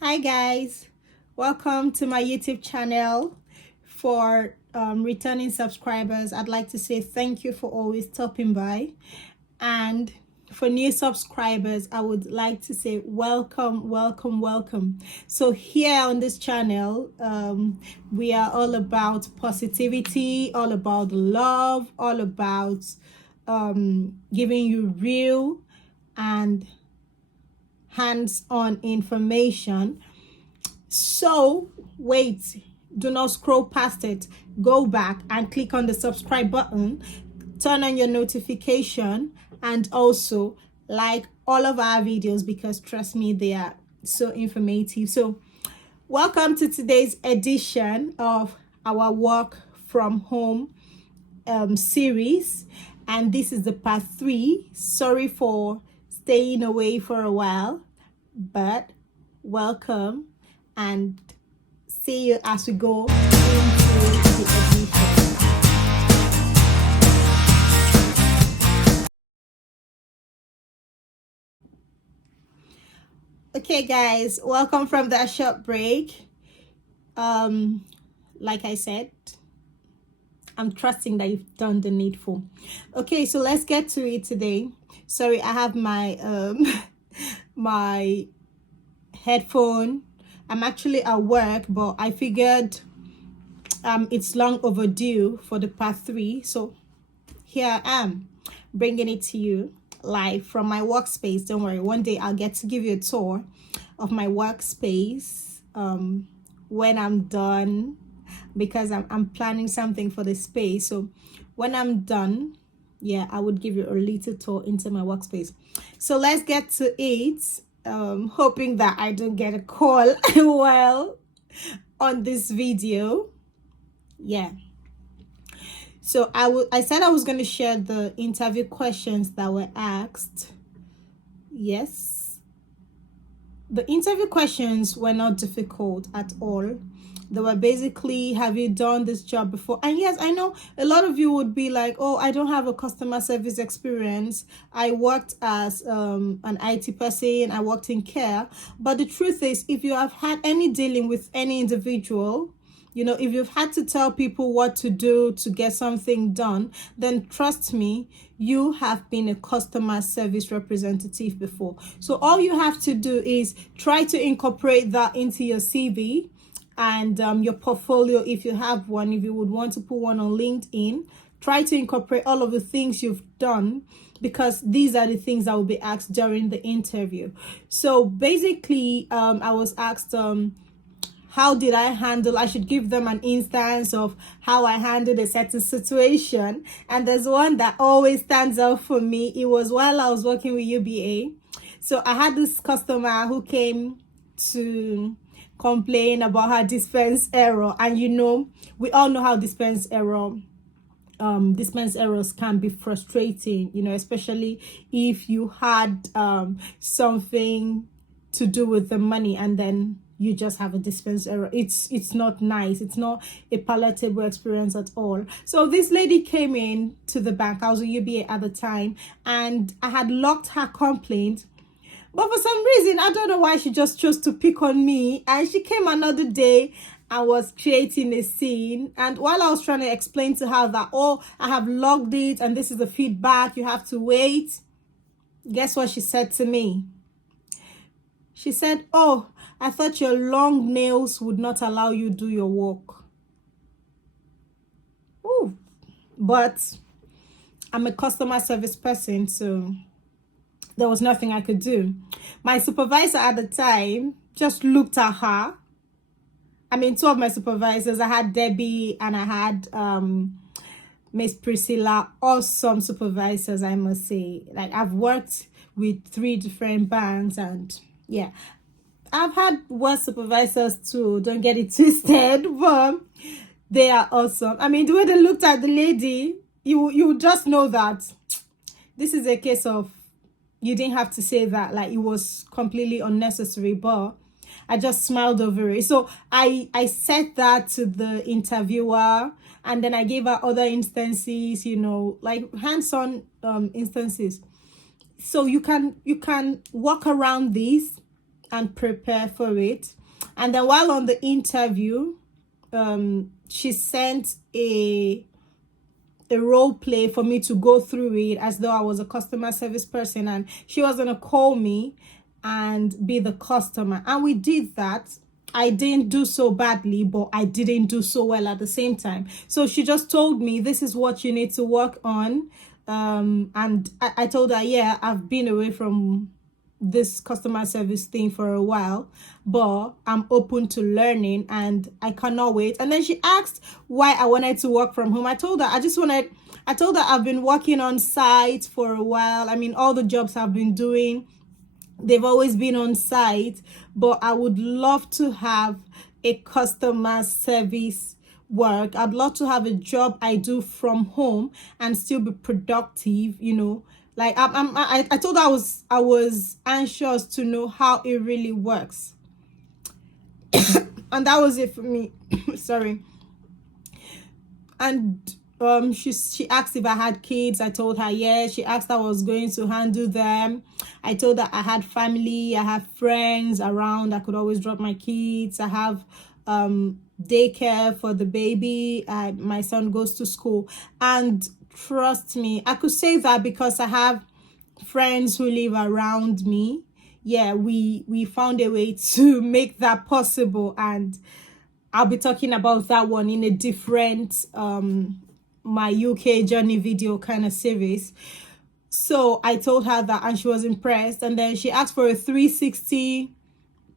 Hi guys, welcome to my YouTube channel. For returning subscribers, I'd like to say thank you for always stopping by, and for new subscribers, I would like to say welcome. So here on this channel, we are all about positivity, all about love, all about giving you real and hands-on information. So wait, do not scroll past it. Go back and click on the subscribe button, turn on your notification, and also like all of our videos, because trust me, they are so informative. So welcome to today's edition of our work from home series, and this is the part 3. Sorry for staying away for a while, but welcome, and see you as we go into the edition. Okay guys, welcome from that short break. Like I said, I'm trusting that you've done the needful. Okay, so let's get to it today. Sorry, I have my my headphone. I'm actually at work, but I figured it's long overdue for the part 3. So here I am, bringing it to you live from my workspace. Don't worry, one day I'll get to give you a tour of my workspace when I'm done, because I'm planning something for the space. So when I'm done, yeah, I would give you a little tour into my workspace. So let's get to it. Hoping that I don't get a call while on this video. Yeah, so I said I was going to share the interview questions that were asked. Yes, the interview questions were not difficult at all. They were basically, have you done this job before? And yes, I know a lot of you would be like, oh, I don't have a customer service experience. I worked as an IT person. I worked in care. But the truth is, if you have had any dealing with any individual, you know, if you've had to tell people what to do to get something done, then trust me, you have been a customer service representative before. So all you have to do is try to incorporate that into your CV and your portfolio, if you have one. If you would want to put one on LinkedIn, try to incorporate all of the things you've done, because these are the things that will be asked during the interview. So basically, I was asked how did I handle, I should give them an instance of how I handled a certain situation. And there's one that always stands out for me. It was while I was working with UBA. So I had this customer who came to complain about her dispense error, and you know, we all know how dispense errors can be frustrating, you know, especially if you had something to do with the money and then you just have a dispense error. It's not nice. It's not a palatable experience at all. So this lady came in to the bank. I was with UBA at the time, and I had locked her complaint. But for some reason, I don't know why, she just chose to pick on me. And she came another day and was creating a scene. And while I was trying to explain to her that, oh, I have logged it and this is the feedback, you have to wait, guess what she said to me? She said, oh, I thought your long nails would not allow you do your work. Ooh. But I'm a customer service person, so there was nothing I could do. My supervisor at the time just looked at her. I mean, two of my supervisors, I had Debbie and I had Miss Priscilla. Awesome supervisors, I must say. Like, I've worked with 3 different banks, and yeah, I've had worse supervisors too, don't get it twisted, but they are awesome. I mean, the way they looked at the lady, you just know that this is a case of, you didn't have to say that, like, it was completely unnecessary, but I just smiled over it. So I said that to the interviewer, and then I gave her other instances, you know, like hands-on instances. So you can walk around this and prepare for it. And then while on the interview, she sent a role play for me to go through it as though I was a customer service person, and she was gonna call me and be the customer, and we did that. I didn't do so badly, but I didn't do so well at the same time. So she just told me, this is what you need to work on. And I told her, yeah, I've been away from this customer service thing for a while, but I'm open to learning and I cannot wait. And then she asked why I wanted to work from home. I told her I've been working on site for a while. I mean, all the jobs I've been doing, they've always been on site, but I would love to have a customer service work. I'd love to have a job I do from home and still be productive, you know. Like I told her I was anxious to know how it really works. And that was it for me. Sorry. And she asked if I had kids. I told her yes. She asked how I was going to handle them. I told her I had family, I have friends around, I could always drop my kids. I have daycare for the baby. My son goes to school. And trust me, I could say that because I have friends who live around me. Yeah, we found a way to make that possible, and I'll be talking about that one in a different my UK journey video kind of series. So I told her that and she was impressed, and then she asked for a 360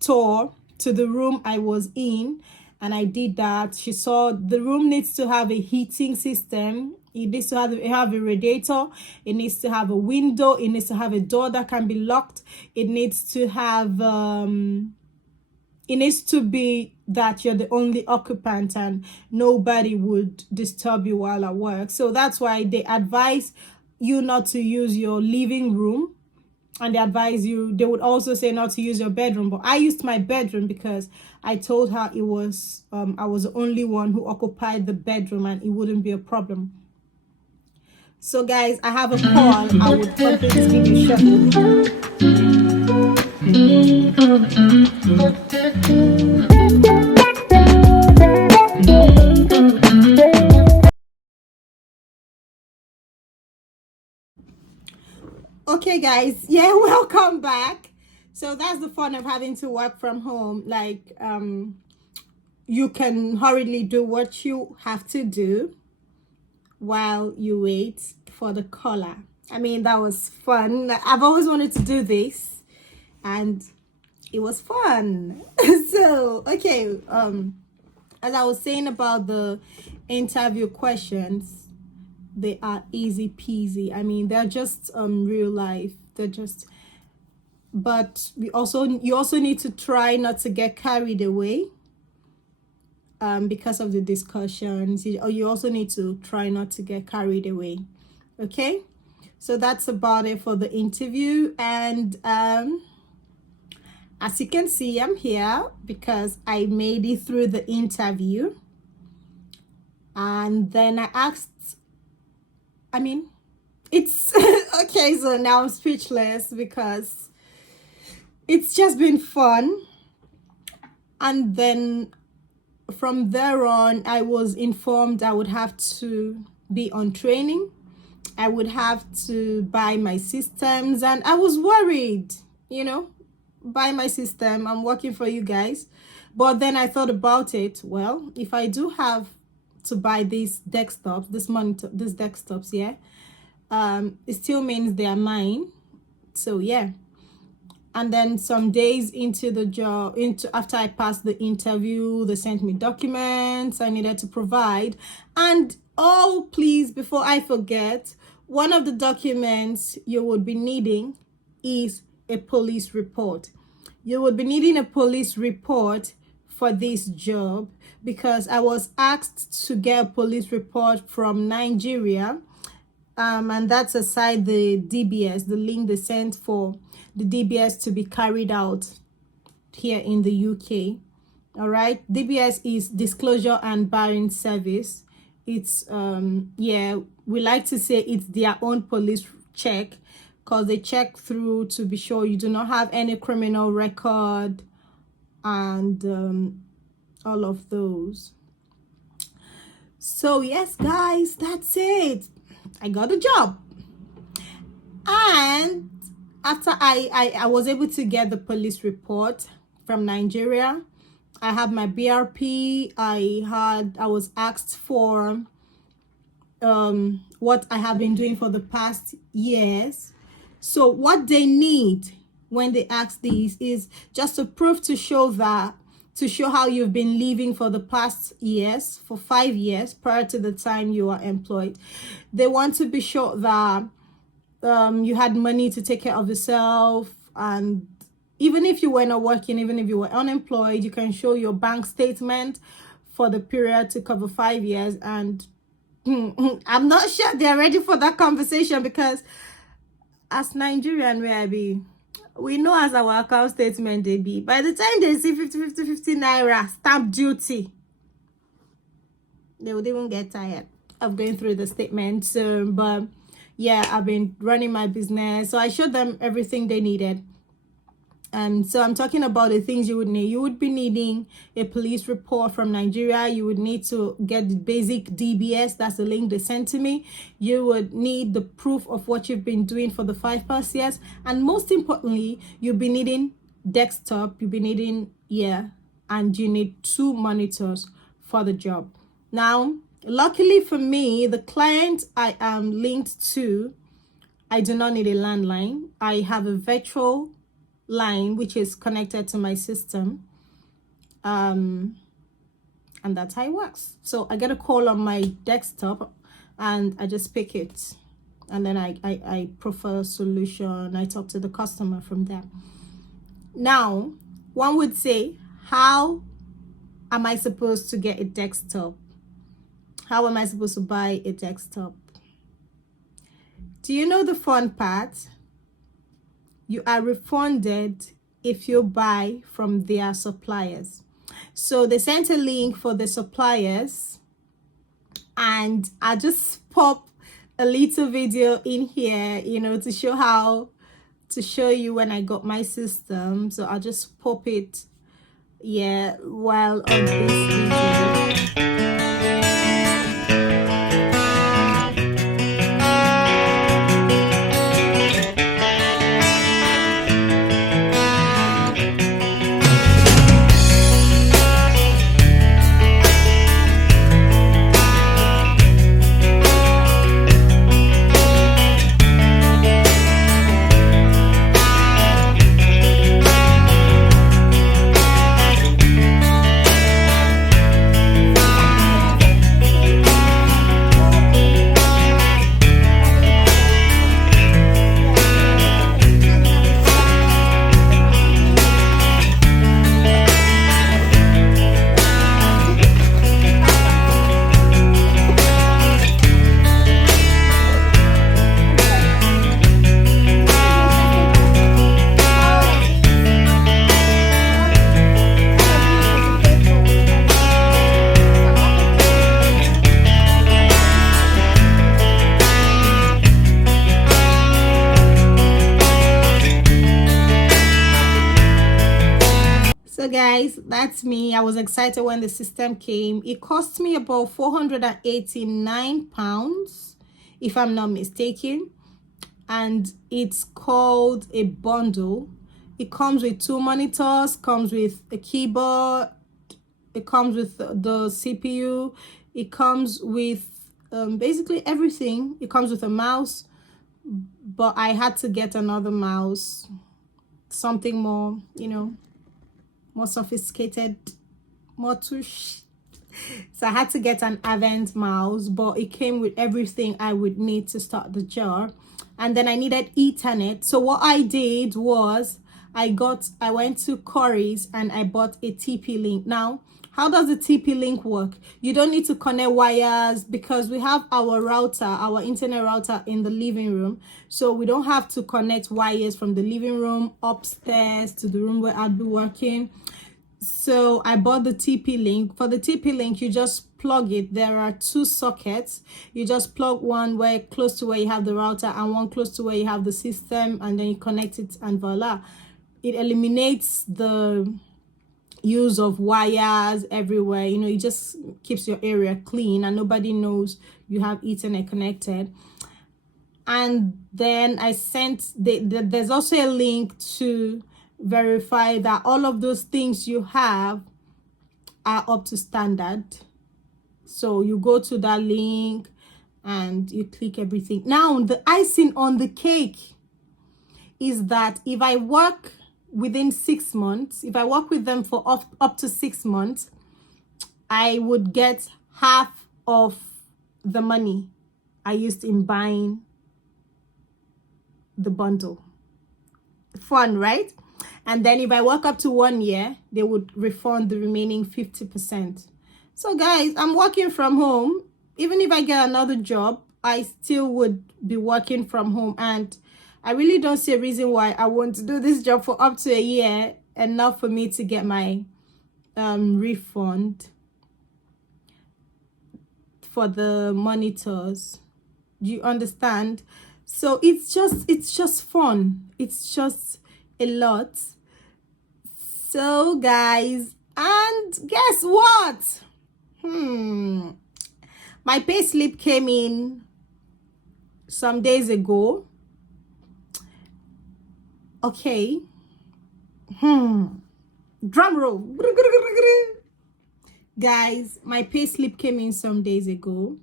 tour to the room I was in, and I did that. She saw the room needs to have a heating system. It needs to have a radiator. It needs to have a window. It needs to have a door that can be locked. It needs to have it needs to be that you're the only occupant and nobody would disturb you while at work. So that's why they advise you not to use your living room, and they would also say not to use your bedroom. But I used my bedroom because I told her it was I was the only one who occupied the bedroom and it wouldn't be a problem. So guys, I have a call. I would complete this video shortly. Okay guys, yeah, welcome back. So that's the fun of having to work from home. Like you can hurriedly do what you have to do while you wait for the caller. I mean, that was fun. I've always wanted to do this and it was fun. So okay, as I was saying about the interview questions, they are easy peasy. I mean, they're just real life. They're just, but you also need to try not to get carried away because of the discussions. You also need to try not to get carried away. Okay, so that's about it for the interview. And as you can see, I'm here because I made it through the interview. And then I asked, I mean, it's okay, so now I'm speechless because it's just been fun. And then from there on, I was informed I would have to be on training. I would have to buy my systems, and I was worried, you know, buy my system. I'm working for you guys. But then I thought about it. Well, if I do have to buy these desktops, these desktops, yeah, it still means they are mine. So yeah. And then some days into the job, after I passed the interview, they sent me documents I needed to provide. And oh, please, before I forget, one of the documents you would be needing is a police report. You would be needing a police report for this job because I was asked to get a police report from Nigeria. And that's aside the DBS, the link they sent for the DBS to be carried out here in the UK. All right, DBS is Disclosure and Barring Service. It's yeah, we like to say it's their own police check, because they check through to be sure you do not have any criminal record and all of those. So yes, guys, that's it. I got a job. And after I was able to get the police report from Nigeria, I have my BRP. I was asked for what I have been doing for the past years. So what they need when they ask these is just a proof to show how you've been living for the past years, for 5 years prior to the time you are employed. They want to be sure that you had money to take care of yourself, and even if you were not working, even if you were unemployed, you can show your bank statement for the period to cover 5 years. And I'm not sure they're ready for that conversation, because as Nigerian where I be, we know as our account statement they be, by the time they see 50 naira stamp duty, they would even get tired of going through the statement. But yeah, I've been running my business, so I showed them everything they needed. And so I'm talking about the things you would need. You would be needing a police report from Nigeria. You would need to get the basic DBS. That's the link they sent to me. You would need the proof of what you've been doing for the 5+ years. And most importantly, you'll be needing desktop. You'll be needing, and you need 2 monitors for the job. Now, luckily for me, the client I am linked to, I do not need a landline. I have a virtual line which is connected to my system, and that's how it works. So I get a call on my desktop and I just pick it, and then I prefer a solution. I talk to the customer from there. Now, one would say, how am I supposed to get a desktop? How am I supposed to buy a desktop? Do you know the fun part? You are refunded if you buy from their suppliers. So they sent a link for the suppliers, and I just pop a little video in here, to show you when I got my system. So I'll just pop it, while on this video. So guys, that's me. I was excited when the system came. It cost me about £489, if I'm not mistaken, and it's called a bundle. It comes with 2 monitors, comes with a keyboard, it comes with the CPU, it comes with basically everything. It comes with a mouse, but I had to get another mouse, something more, more sophisticated, more tush. So I had to get an Avent mouse, but it came with everything I would need to start the job. And then I needed Ethernet. So what I did was I went to Curry's and I bought a TP-Link. Now, how does the TP-Link work? You don't need to connect wires, because we have our router, our internet router in the living room. So we don't have to connect wires from the living room upstairs to the room where I'll be working. So I bought the TP link. For the TP link, you just plug it. There are 2 sockets. You just plug one where close to where you have the router and one close to where you have the system, and then you connect it, and voila. It eliminates the use of wires everywhere. You know, it just keeps your area clean and nobody knows you have Ethernet connected. And then I sent there's also a link to verify that all of those things you have are up to standard. So you go to that link and you click everything. Now the icing on the cake is that if I work within 6 months, if I work with them for up to 6 months, I would get half of the money I used in buying the bundle. Fun, right? And then if I work up to 1 year, they would refund the remaining 50%. So guys, I'm working from home. Even if I get another job, I still would be working from home, and I really don't see a reason why I want to do this job for up to a year and not for me to get my refund for the monitors. Do you understand? So it's just fun. It's just a lot. So guys, and guess what? My pay slip came in some days ago. Okay. Drum roll. Guys, my pay slip came in some days ago.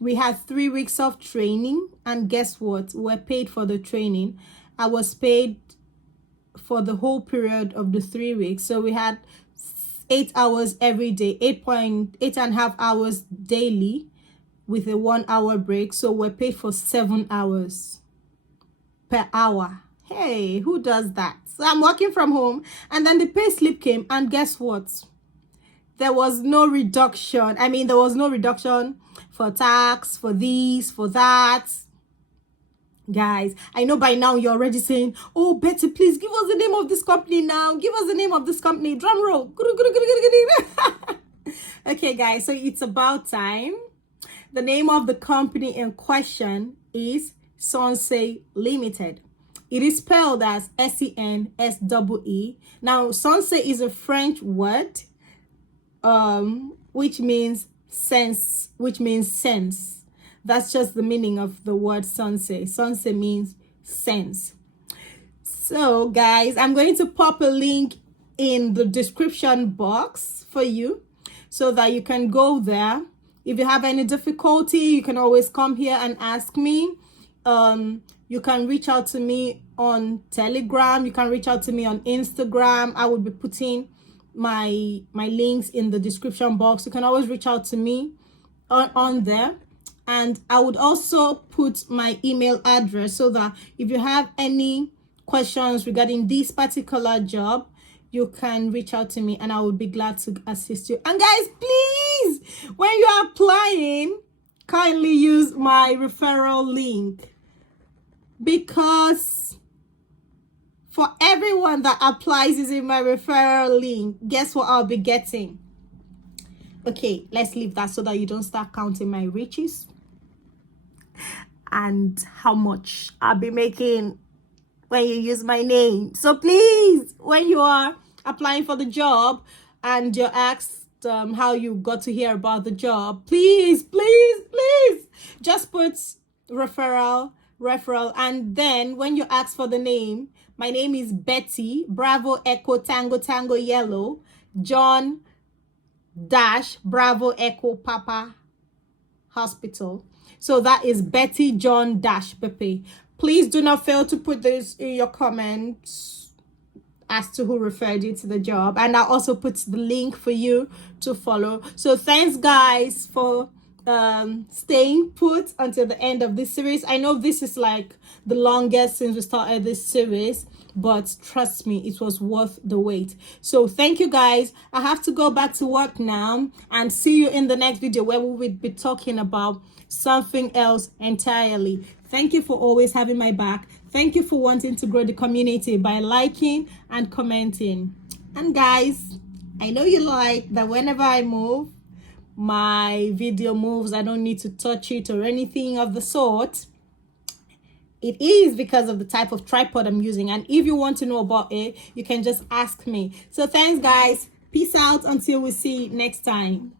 We had 3 weeks of training, and guess what? We're paid for the training. I was paid for the whole period of the 3 weeks. So we had 8 hours every day, 8.5 hours daily with a 1 hour break. So we're paid for 7 hours per hour. Hey, who does that? So I'm working from home, and then the pay slip came, and guess what? There was no reduction. I mean, there was no reduction for tax, for this, for that. Guys, I know by now you're already saying, oh, Betty, please give us the name of this company now. Give us the name of this company. Drum roll. Okay, guys, so it's about time. The name of the company in question is Sensei Limited. It is spelled as SENSEE. Now, Sensei is a French word, which means sense, That's just the meaning of the word sensei. Sensei means sense. So guys, I'm going to pop a link in the description box for you so that you can go there. If you have any difficulty, you can always come here and ask me. You can reach out to me on Telegram. You can reach out to me on Instagram. I will be putting my links in the description box. You can always reach out to me on there. And I would also put my email address so that if you have any questions regarding this particular job, you can reach out to me and I would be glad to assist you. And guys, please, when you are applying, kindly use my referral link, because for everyone that applies using my referral link, guess what I'll be getting? Okay, let's leave that so that you don't start counting my riches and how much I'll be making when you use my name. So please, when you are applying for the job and you're asked how you got to hear about the job, please just put referral, and then when you ask for the name, my name is Betty, Bravo Echo Tango Tango Yellow, John dash Bravo Echo Papa Hospital. So that is Betty John John-bepeh. Please do not fail to put this in your comments as to who referred you to the job, and I'll also put the link for you to follow. So thanks guys for staying put until the end of this series. I know this is like the longest since we started this series, but trust me, it was worth the wait. So thank you guys. I have to go back to work now, and see you in the next video where we will be talking about something else entirely. Thank you for always having my back. Thank you for wanting to grow the community by liking and commenting. And guys, I know you like that whenever I move, my video moves. I don't need to touch it or anything of the sort. It is because of the type of tripod I'm using. And if you want to know about it, you can just ask me. So thanks, guys. Peace out until we see next time.